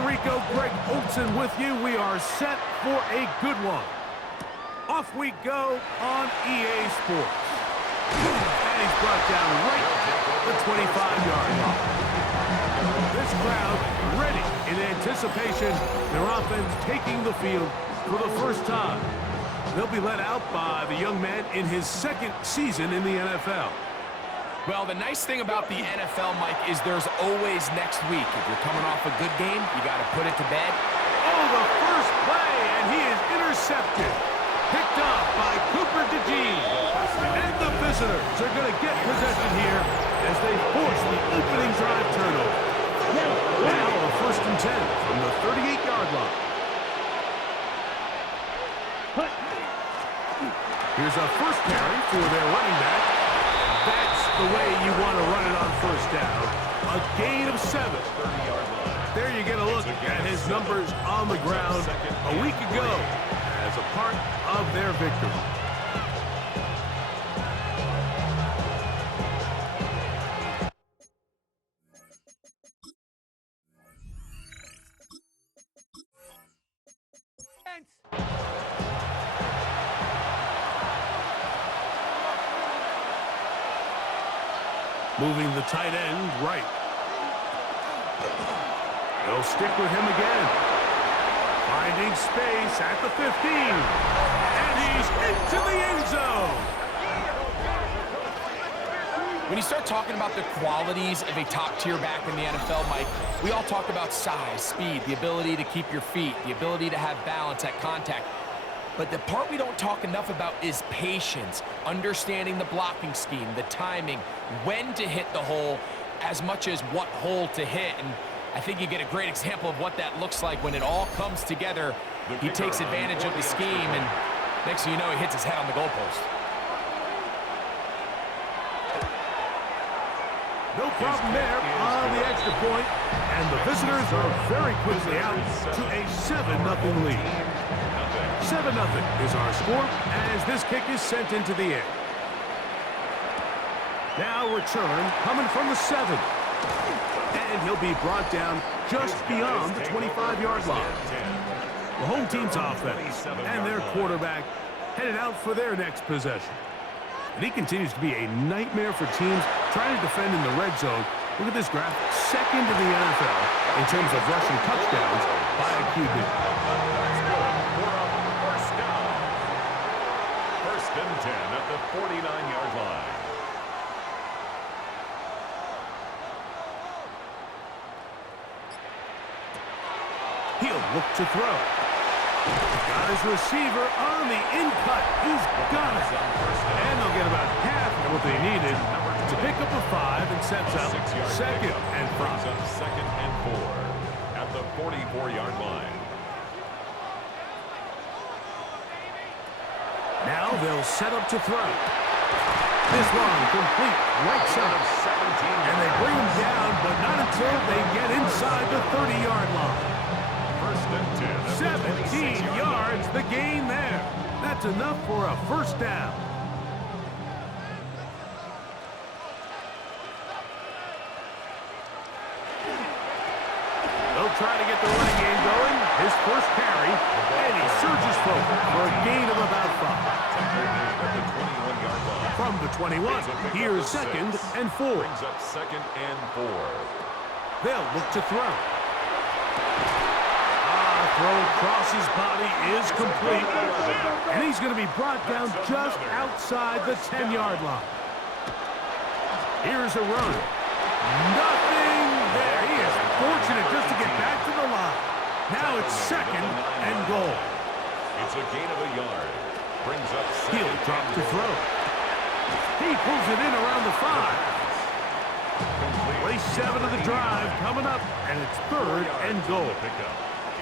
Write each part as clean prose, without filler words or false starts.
Rico, Greg Olson with you. We are set for a good one. Off we go on EA Sports. And he's brought down right at the 25-yard line. This crowd ready in anticipation. Their offense taking the field for the first time. They'll be led out by the young man in his second season in the NFL. Well, the nice thing about the NFL, Mike, is there's always next week. If you're coming off a good game, you got to put it to bed. Oh, the first play, and he is intercepted. Picked off by Cooper DeJean. And the visitors are going to get possession here as they force the opening drive turnover. Now a 1st and 10 from the 38-yard line. Here's a first carry for their running back. That's the way you want to run it on first down. A gain of 7. There you get a look at his numbers on the ground a week ago as a part of their victory. Moving the tight end right. They'll stick with him again. Finding space at the 15. And he's into the end zone. When you start talking about the qualities of a top-tier back in the NFL, Mike, we all talk about size, speed, the ability to keep your feet, the ability to have balance at contact. But the part we don't talk enough about is patience, understanding the blocking scheme, the timing, when to hit the hole, as much as what hole to hit. And I think you get a great example of what that looks like when it all comes together. He takes advantage of the scheme, and next thing you know, he hits his head on the goalpost. No problem there on the extra point, and the visitors are very quickly out to a 7-0 lead. 7-0 is our score as this kick is sent into the air. Now return coming from the 7. And he'll be brought down just beyond the 25-yard line. The home team's offense and their quarterback headed out for their next possession. And he continues to be a nightmare for teams trying to defend in the red zone. Look at this graph, second in the NFL in terms of rushing touchdowns by a QB. First and 10 at the 49-yard line. He'll look to throw. Got his receiver on the in-cut. He's got it. And they'll get about half of what they needed to pick up a 5 and sets up 2nd and 5. Second and 4 at the 44-yard line. Now they'll set up to throw. This one complete right side. And they bring him down, but not until they get inside the 30-yard line. 17 yards, the gain there. That's enough for a first down. They'll try to get the running game going. His first carry, and he surges forward for a gain of about 5. From the 21, here's 2nd and 4. Brings up 2nd and 4. They'll look to throw. Throw across his body is complete. And he's going to be brought down just outside the 10-yard line. Here's a run. Nothing there. He is fortunate just to get back to the line. Now it's 2nd and goal. It's a gain of a yard. Brings up 2nd. He'll drop to throw. He pulls it in around the 5. Play 7 of the drive coming up, and it's 3rd and goal.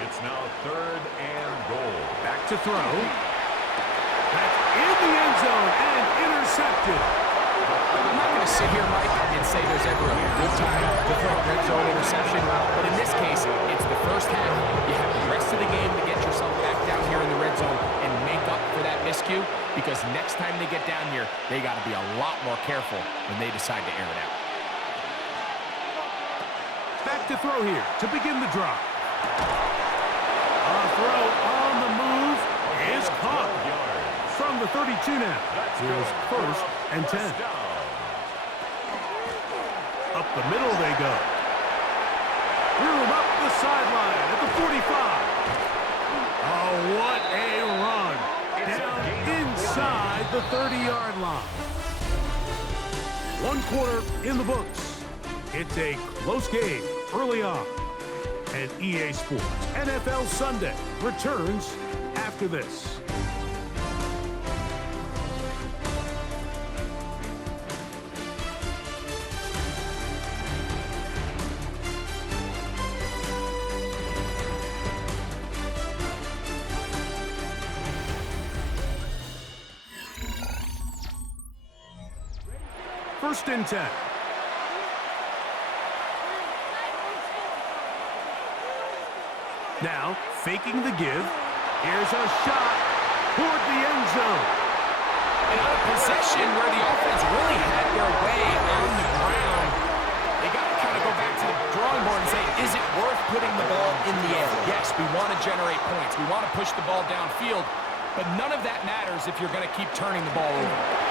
It's now 3rd and goal. Back to throw. That's in the end zone and intercepted. I'm not going to sit here, Mike, and say there's ever a good time to throw a red zone interception, but in this case, it's the first half. You have the rest of the game to get yourself back down here in the red zone and make up for that miscue, because next time they get down here, they got to be a lot more careful when they decide to air it out. Back to throw here to begin the drive. A throw on the move is caught. From the 32 now. Here's first and 10. Up the middle they go. Room up the sideline at the 45. Oh, what a run. Down inside the 30-yard line. 1 quarter in the books. It's a close game early on. And EA Sports NFL Sunday returns after this. First and 10. Now, faking the give. Here's a shot toward the end zone. And on a possession where the offense really had their way on the ground, they got to kind of go back to the drawing board and say, is it worth putting the ball in the air? Yes, we want to generate points. We want to push the ball downfield, but none of that matters if you're going to keep turning the ball over.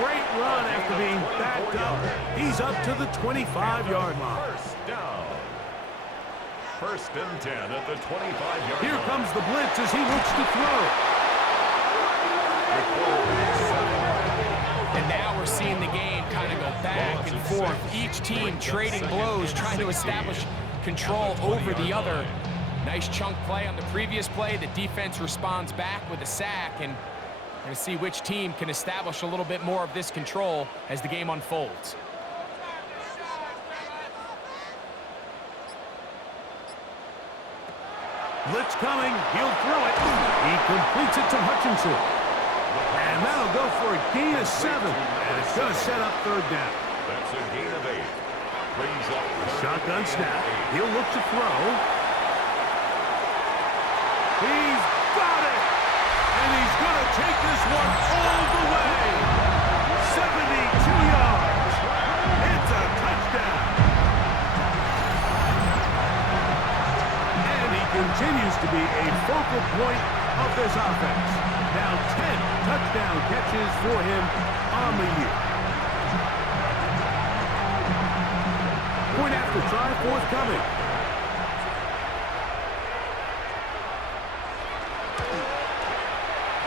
Great run after being backed up. He's up to the 25-yard line. First down. First and 10 at the 25-yard line. Here comes the blitz as he looks to throw. And now we're seeing the game kind of go back and forth. Each team trading blows, trying to establish control over the other. Nice chunk play on the previous play. The defense responds back with a sack, and we're going to see which team can establish a little bit more of this control as the game unfolds. Blitz coming. He'll throw it. He completes it to Hutchinson. And that'll go for a gain of 7. And it's going to set up third down. That's a gain of 8. Brings up shotgun snap. He'll look to throw. He's got it. And he's going to take this one all the way. 72 yards. It's a touchdown. And he continues to be a focal point of this offense. Now 10 touchdown catches for him on the year. Point after try forthcoming.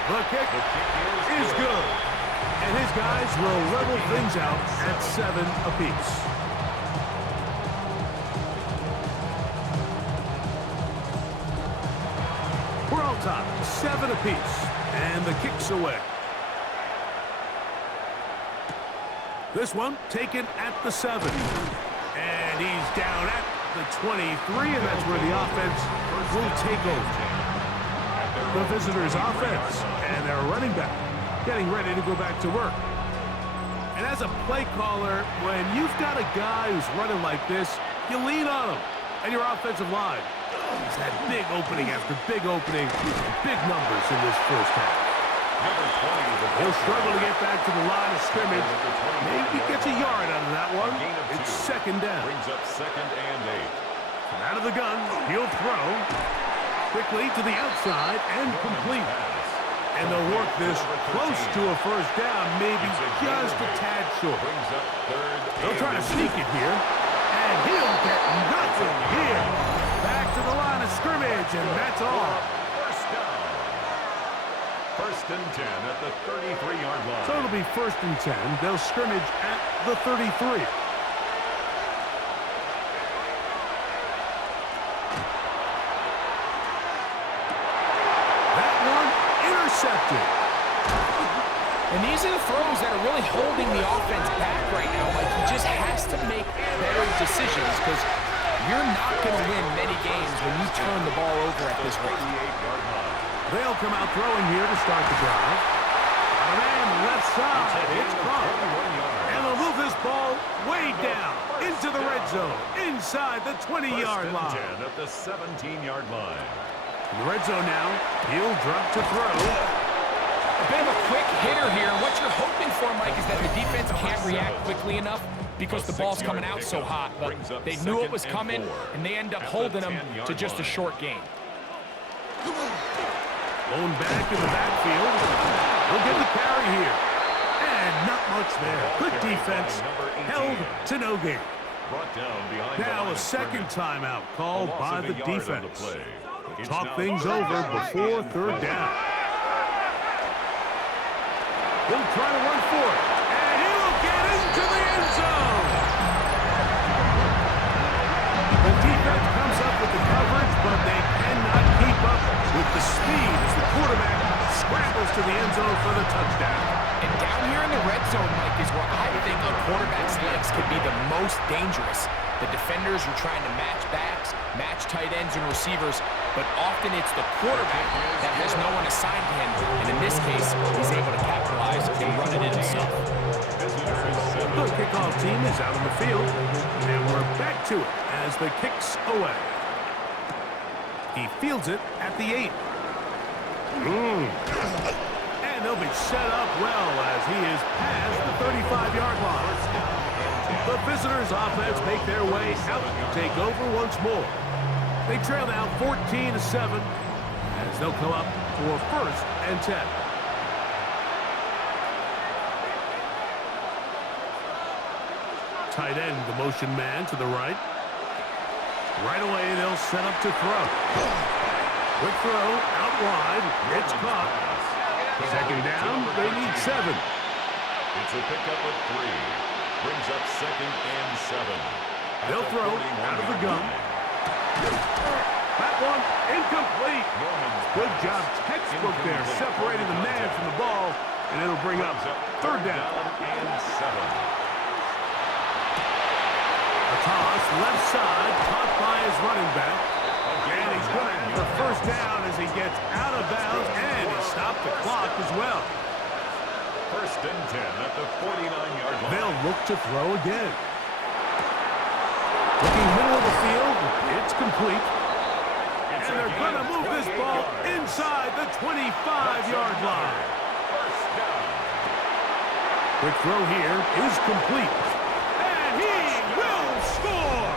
The kick is good. And his guys will level things out at 7 apiece. We're all tied, 7 apiece. And the kick's away. This one taken at the 7. And he's down at the 23, and that's where the offense will take over. The visitors' offense and their running back getting ready to go back to work. And as a play caller, when you've got a guy who's running like this, you lean on him and your offensive line. He's had big opening after big opening, big numbers in this first half. He'll struggle to get back to the line of scrimmage. Maybe gets a yard out of that one. It's second down. Brings up second and 8. From out of the gun, he'll throw. Quickly to the outside and complete. And they'll work this close to a first down, maybe just a tad short. They'll try to sneak it here, and he'll get nothing here. Back to the line of scrimmage, and that's all. First down. First and 10 at the 33-yard line. So it'll be first and 10. They'll scrimmage at the 33. Intercepted. And these are the throws that are really holding the offense back right now. Like, he just has to make better decisions because you're not going to win many games when you turn the ball over at this rate. They'll come out throwing here to start the drive. On a man left side. It's caught. And they'll move this ball way down into the red zone inside the 20-yard line. At the 17-yard line. In the red zone now, he'll drop to throw. A bit of a quick hitter here. And what you're hoping for, Mike, is that the defense can't react quickly enough because the ball's coming out so hot. But they knew it was coming, and they end up holding them to just a short gain. Going back in the backfield. He'll get the carry here. And not much there. Good defense. Held to no gain. Now a second timeout called by the defense. Talk things over before third down. He'll try to run for it. And he will get into the end zone. The defense comes up with the coverage, but they cannot keep up with the speed as the quarterback scrambles to the end zone for the touchdown. And down here in the red zone, Mike, is where I think a quarterback's legs can be the most dangerous. The defenders are trying to match backs, match tight ends and receivers, but often it's the quarterback that has no one assigned to him. And in this case, he's able to capitalize and run it in himself. The kickoff team is out on the field, and we're back to it as the kick's away. He fields it at the 8. And they'll be set up well as he is past the 35-yard line. The visitors' offense make their way out to take over once more. They trail now 14-7 as they'll come up for 1st and 10. Tight end, the motion man to the right. Right away, they'll set up to throw. Quick throw, out wide. It's caught. Second down, they need 7. It's a pickup of 3. Brings up 2nd and 7. They'll throw out of the gun. That one incomplete. Good job, textbook there, separating the man from the ball, and it'll bring up 3rd down. And 7. A toss, left side, caught by his running back. And he's going to have the 1st down as he gets out of bounds, and he stopped the clock as well. 1st and 10 at the 49-yard line. They'll look to throw again. Looking middle of the field, it's complete. And they're going to move this ball inside the 25-yard line. 1st down. Quick throw here is complete. And he will score!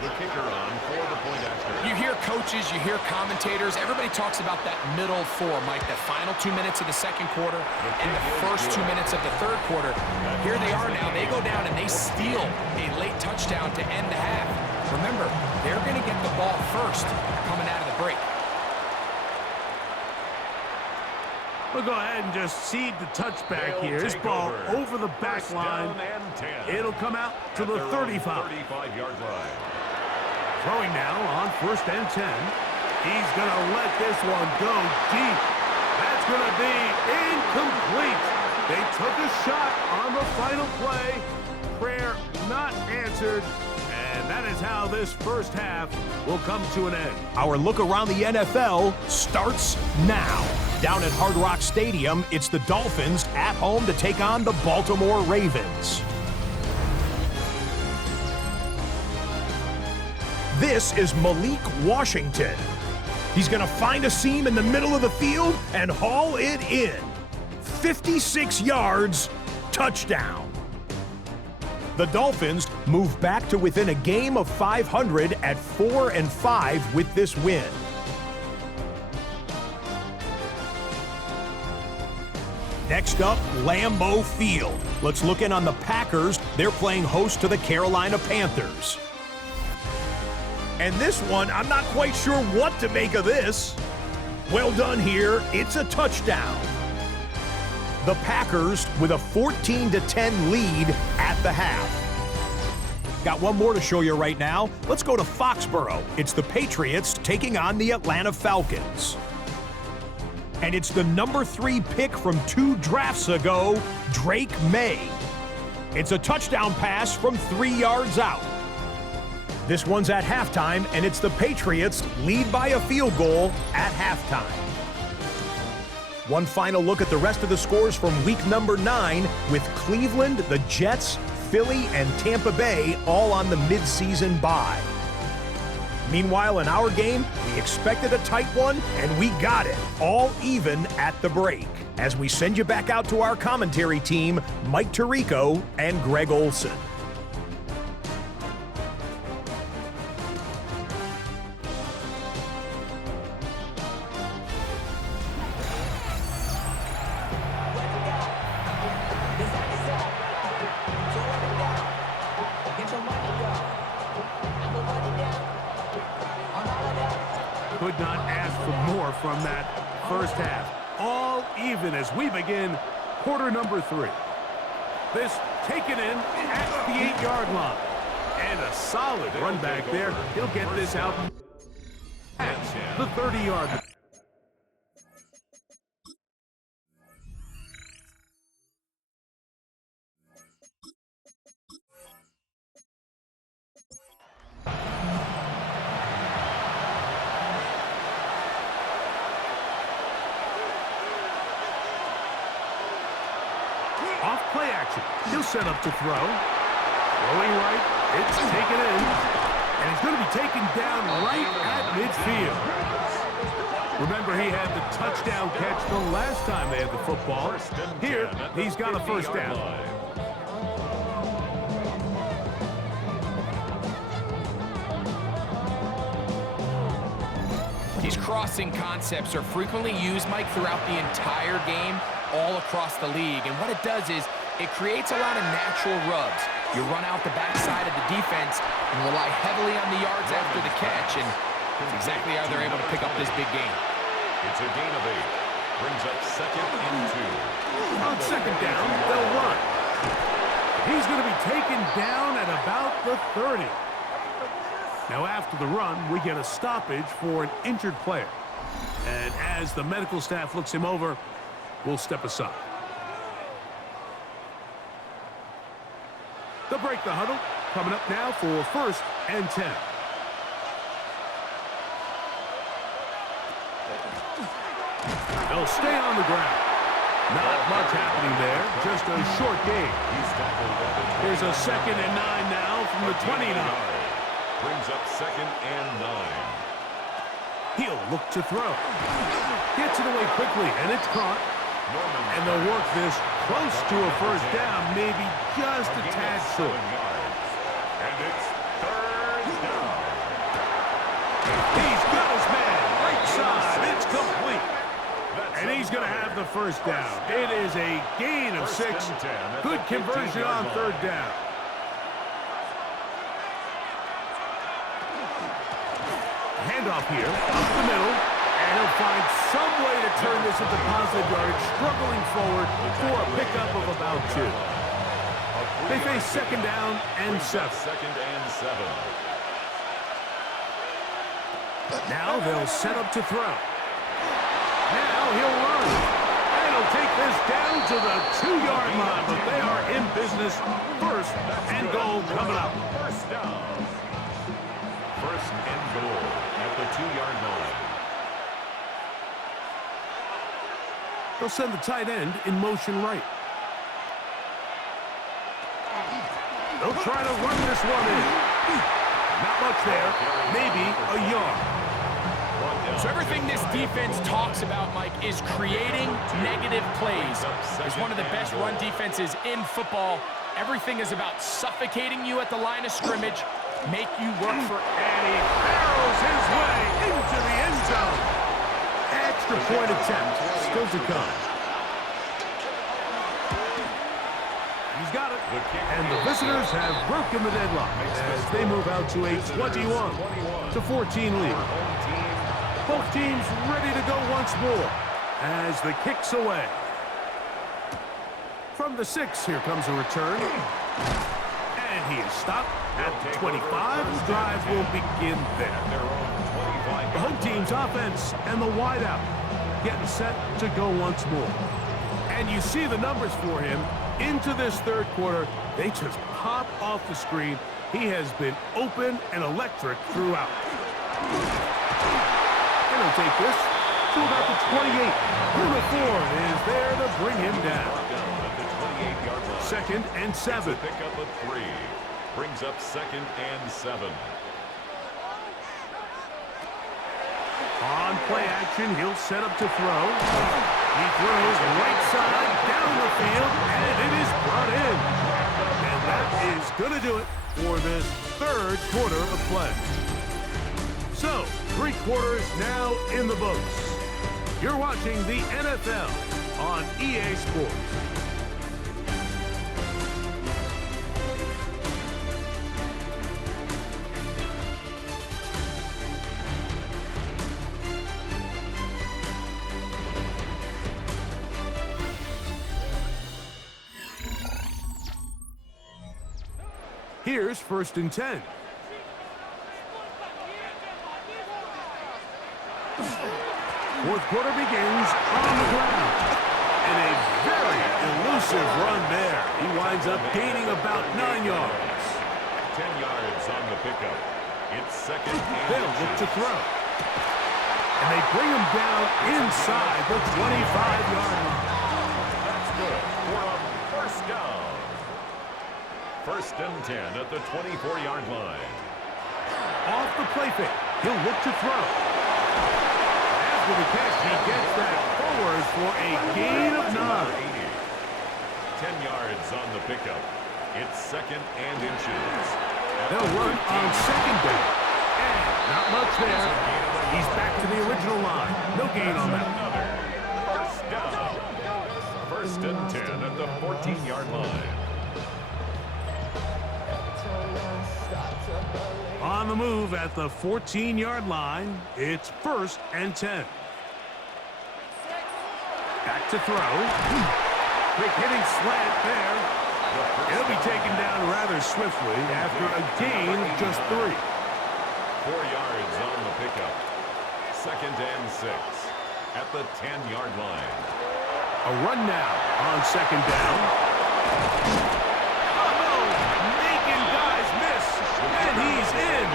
The kicker on for the point after. You hear coaches, you hear commentators, everybody talks about that middle 4, Mike, the final 2 minutes of the second quarter and the first 2 minutes of the third quarter. Here they are now. They go down and they steal a late touchdown to end the half. Remember, they're going to get the ball first coming out of the break. We'll go ahead and just seed the touchback here. This ball over the back line. It'll come out to the 35-yard line. Throwing now on 1st and 10. He's going to let this one go deep. That's going to be incomplete. They took a shot on the final play. Prayer not answered. And that is how this first half will come to an end. Our look around the NFL starts now. Down at Hard Rock Stadium, it's the Dolphins at home to take on the Baltimore Ravens. This is Malik Washington. He's going to find a seam in the middle of the field and haul it in. 56 yards, touchdown. The Dolphins move back to within a game of 500 at 4-5 with this win. Next up, Lambeau Field. Let's look in on the Packers. They're playing host to the Carolina Panthers. And this one, I'm not quite sure what to make of this. Well done here. It's a touchdown. The Packers with a 14-10 lead at the half. Got one more to show you right now. Let's go to Foxborough. It's the Patriots taking on the Atlanta Falcons. And it's the number 3 pick from 2 drafts ago, Drake May. It's a touchdown pass from 3 yards out. This one's at halftime, and it's the Patriots lead by a field goal at halftime. One final look at the rest of the scores from week number 9 with Cleveland, the Jets, Philly, and Tampa Bay all on the midseason bye. Meanwhile, in our game, we expected a tight one, and we got it, all even at the break. As we send you back out to our commentary team, Mike Tirico and Greg Olson. Could not ask for more from that first half. All even as we begin quarter number 3. This taken in at the 8-yard line. And a solid run back there. He'll get this out at the 30-yard line. Off play action. He'll set up to throw. Throwing right. It's taken in. And he's going to be taken down right at midfield. Remember, he had the touchdown catch the last time they had the football. Here, he's got a first down. These crossing concepts are frequently used, Mike, throughout the entire game, all across the league. And what it does is it creates a lot of natural rubs. You run out the backside of the defense and rely heavily on the yards after the catch, and that's exactly how they're able to pick up this big gain. It's a gain of 8. Brings up 2nd and 2. On 2nd down, they'll run. He's going to be taken down at about the 30. Now after the run, we get a stoppage for an injured player. And as the medical staff looks him over, we'll step aside. They'll break the huddle. Coming up now for 1st and 10. They'll stay on the ground. Not much happening there. Just a short gain. Here's a 2nd and 9 now from the 29. Brings up 2nd and 9. He'll look to throw. Gets it away quickly, and it's caught. And they'll work this close to a first down, maybe just a tad short. And it's 3rd down. He's got his man. Right side. It's complete. And he's going to have the first down. It is a gain of 6. Good conversion on 3rd down. Handoff here, up the middle, and he'll find some way to turn this into positive yardage, struggling forward for a pickup of about 2. They face 2nd down and 7. 2nd and 7. Now they'll set up to throw. Now he'll run. And he'll take this down to the 2-yard line, but they are in business. 1st and goal coming up. First down. 1st and goal at the 2-yard line. They'll send the tight end in motion right. They'll try to run this one in. Not much there. Maybe a yard. So everything this defense talks about, Mike, is creating negative plays. As one of the best run defenses in football, everything is about suffocating you at the line of scrimmage, make you work for... And he barrels his way into the end zone. Extra point attempt. Still to come. He's got it. And the visitors have broken the deadlock as they move out to a 21-14 lead. Both teams ready to go once more as the kick's away. From the 6, here comes a return. And he is stopped at the 25. The drive will begin there. The home team's offense and the wideout getting set to go once more. And you see the numbers for him into this 3rd quarter. They just pop off the screen. He has been open and electric throughout. And he'll take this to about the 28. Bruno Ford is there to bring him down. 2nd and 7. Pick up a 3. Brings up 2nd and 7. On play action, he'll set up to throw. He throws right side down the field, and it is brought in. And that is going to do it for this third quarter of play. So, 3 quarters now in the books. You're watching the NFL on EA Sports. Here's 1st and 10. Fourth quarter begins on the ground. And a very elusive run there. He winds up gaining about 9 yards. 10 yards on the pickup. It's 2nd and They'll look to throw. And they bring him down inside the 25-yard line. That's good for a 1st down. 1st and 10 at the 24-yard line. Off the play fake, he'll look to throw. After the catch, he gets that forward for a gain of 9. 10 yards on the pickup. It's 2nd and inches. They'll run on 2nd down. And not much there. He's back to the original line. No gain on that. Another 1st down. 1st and 10 at the 14-yard line. On the move at the 14-yard line, it's 1st and 10. Back to throw. Quick hitting slant there. It'll be taken down rather swiftly after a gain of just 3. 4 yards on the pickup. 2nd and 6 at the 10-yard line. A run now on 2nd down. Oh, no! Making guys miss, and he's in.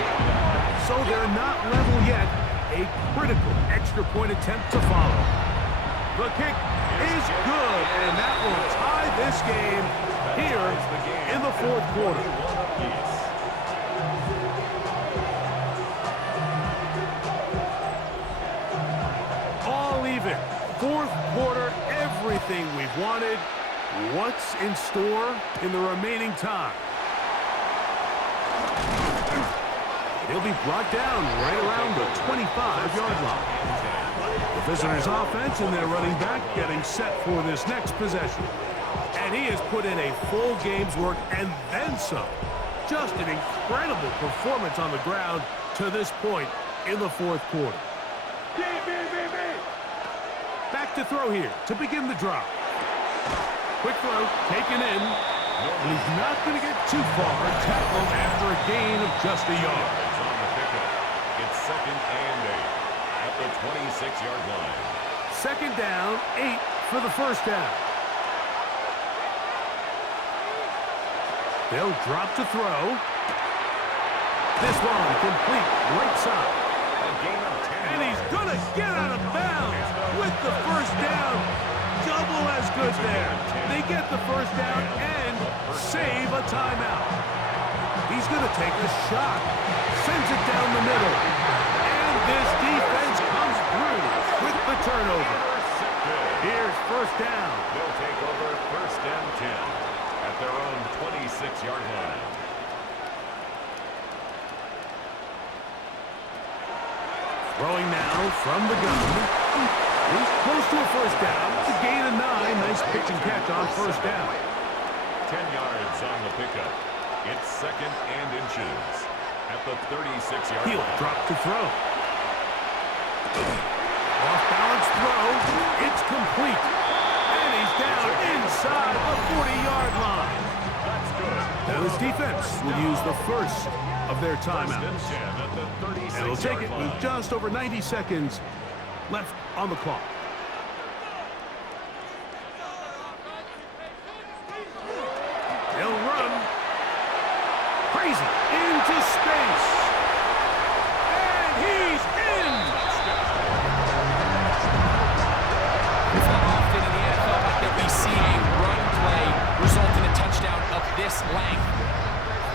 So they're not level yet. A critical extra point attempt to follow. The kick is good, and that will tie this game here in the 4th quarter. All even. 4th quarter, everything we've wanted. What's in store in the remaining time? He'll be brought down right around the 25-yard line. The visitors' offense and their running back getting set for this next possession. And he has put in a full game's work and then some. Just an incredible performance on the ground to this point in the 4th quarter. Back to throw here to begin the drive. Quick throw, taken in. And he's not going to get too far. Tackled after a gain of just a yard. On the pickup. It's 2nd and 8 at the 26-yard line. 2nd down, 8 for the 1st down. They'll drop to throw. This one complete right side. A gain of 10. And he's going to get out of bounds with the 1st down. Double as good there. They get the 1st down and save a timeout. He's going to take a shot. Sends it down the middle. And this defense comes through with the turnover. Here's 1st down. They'll take over 1st and 10 at their own 26-yard line. Throwing now from the gun. He's close to a 1st down. It's a gain of 9. Nice pitch and catch on 1st down. 10 yards on the pickup. It's 2nd and inches at the 36-yard He'll line. drop to throw. Off balance throw. It's complete. And he's down inside the 40-yard line. That's good. Now this defense will use the first of their 1st and timeouts. 10 at the And they'll take 36-yard it line. with just over 90 seconds left on the clock. They'll run. Crazy into space. And he's in. It's not often in the NFL that we see a run play result in a touchdown of this length.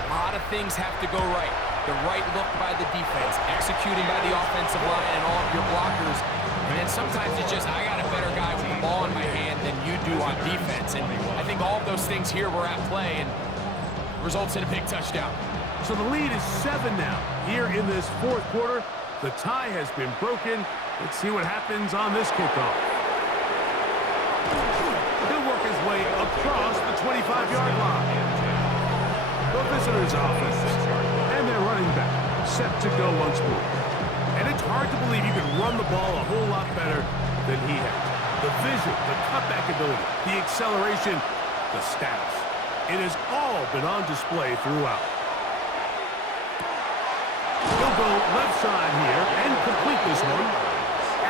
A lot of things have to go right. the right look by the defense, executing by the offensive line and all of your blockers. And then sometimes it's just, I got a better guy with the ball in my hand than you do on defense. And I think all of those things here were at play and results in a big touchdown. So the lead is 7 now. Here in this fourth quarter, the tie has been broken. Let's see what happens on this kickoff. He'll work his way across the 25-yard line. The visitors' offense and their running back set to go once more. And it's hard to believe you can run the ball a whole lot better than he has. The vision, the cutback ability, the acceleration, the stats. It has all been on display throughout. He'll go left side here and complete this one.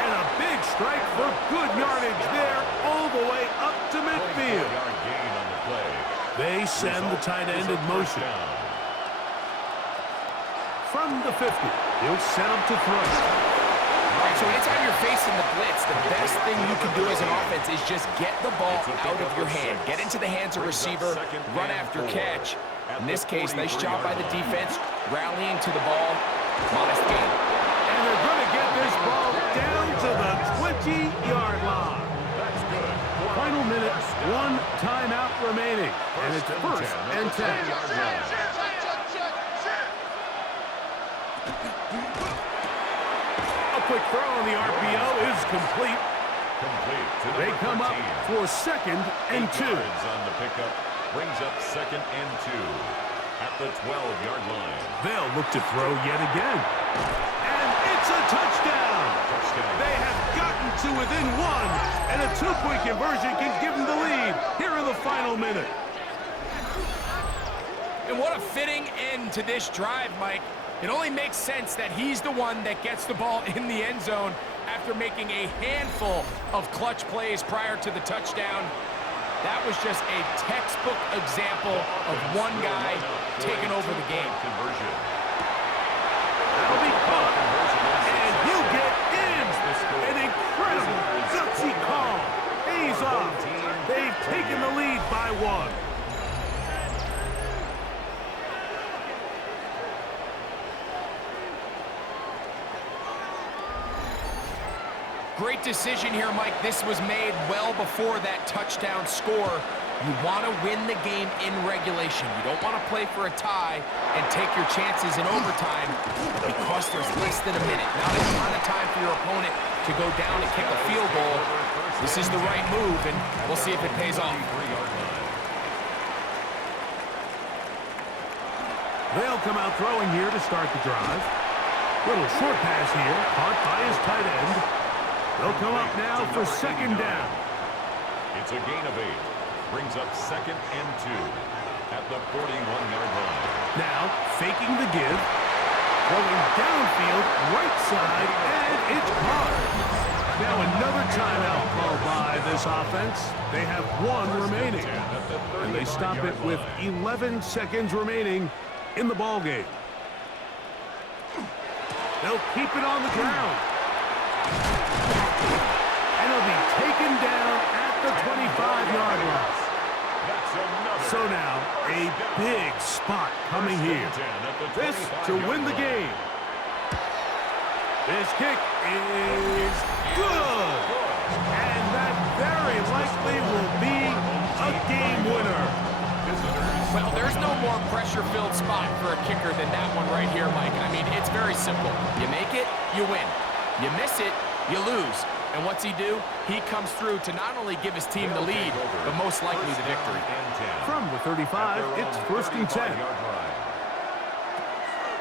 And a big strike for good yardage there all the way up to midfield. They send the tight end in motion. From the 50, he'll set up to throw. All right, so anytime you're facing the blitz, the best thing you can do as an offense is just get the ball out of your hand. Get into the hands of receiver, run after catch. In this case, nice job by the defense, rallying to the ball. Modest gain. And they're going to get this ball down to the 20-yard line. That's good. Final minute, 1 timeout remaining. And it's first and 10. A quick throw on the RPO is complete. They come up for second and 2. On the pickup brings up second and 2 at the 12-yard line. They'll look to throw yet again. And it's a touchdown. They have gotten to within 1, and a 2-point conversion can give them the lead here in the final minute. And what a fitting end to this drive, Mike. It only makes sense that he's the one that gets the ball in the end zone after making a handful of clutch plays prior to the touchdown. That was just a textbook example of one guy taking over the game. That'll be caught, and he'll get in. An incredible, gutsy call. Pays off. They've taken the lead by 1. Great decision here, Mike. This was made well before that touchdown score. You want to win the game in regulation. You don't want to play for a tie and take your chances in overtime because there's less than a minute. Not a ton of time for your opponent to go down and kick a field goal. This is the right move, and we'll see if it pays off. They'll come out throwing here to start the drive. Little short pass here, caught by his tight end. They'll come up now for second down. It's a gain of 8. Brings up second and 2 at the 41-yard line. Now, faking the give. Throwing downfield, right side, and it's caught. Now another timeout called by this offense. They have 1 remaining. And they stop it with 11 seconds remaining in the ballgame. They'll keep it on the ground. And it'll be taken down at the 25-yard line. So now, a big spot coming here. This to win the game. This kick is good. And that very likely will be a game winner. Well, there's no more pressure-filled spot for a kicker than that one right here, Mike. I mean, it's very simple. You make it, you win. You miss it, you lose. And what's he do? He comes through to not only give his team the lead, but most likely the victory. From the 35, it's first and 10.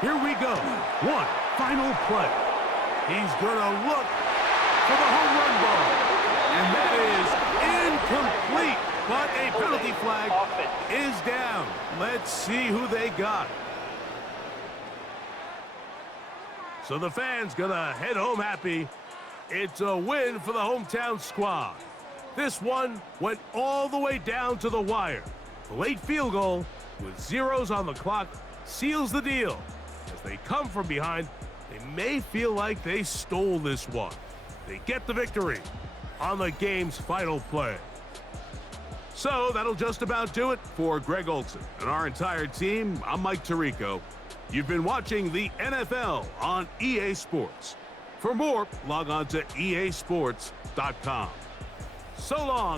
Here we go. 1 final play. He's going to look for the home run ball. And that is incomplete. But a penalty flag is down. Let's see who they got. So the fans gonna head home happy. It's a win for the hometown squad. This one went all the way down to the wire. The late field goal with zeros on the clock seals the deal. As they come from behind, they may feel like they stole this one. They get the victory on the game's final play. So that'll just about do it for Greg Olsen and our entire team. I'm Mike Tirico. You've been watching the NFL on EA Sports. For more, log on to easports.com. So long.